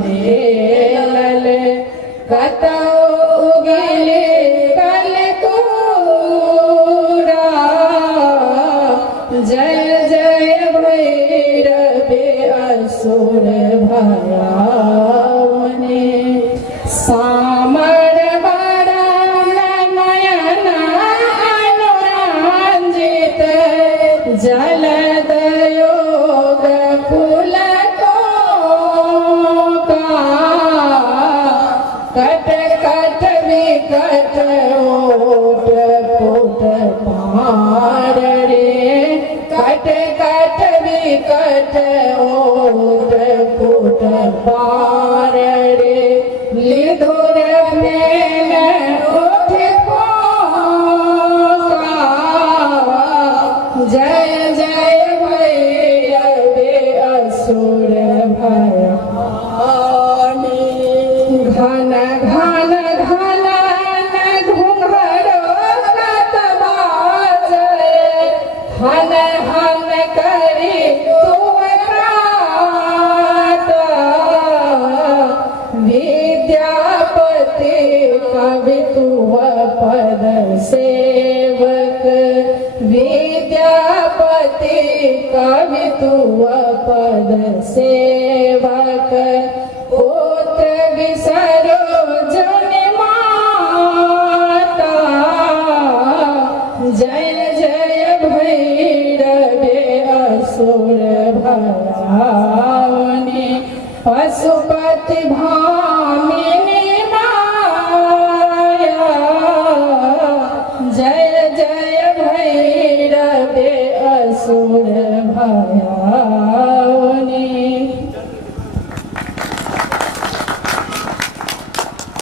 मेलल कतौ उगिले कलकूरा जय जय भैरवे असुर भयावने सामर वरण नयन अनुरंजित जलद योग फूल कट कट विकट ओट पुट पार रे कट कट विकट ओट पुट पार रे लिधुर मेल उठ पोका जय जय भैरवे असुर भयावने घन घन घन घुंघरो कतबाजे हन हन करी विद्यापति कवि तुव पद सेवक विद्यापति कवि तुव पद सेवक पुत्र विसरो जन माता जय जय भैरवे असुर भयावने पशुपति भामिनी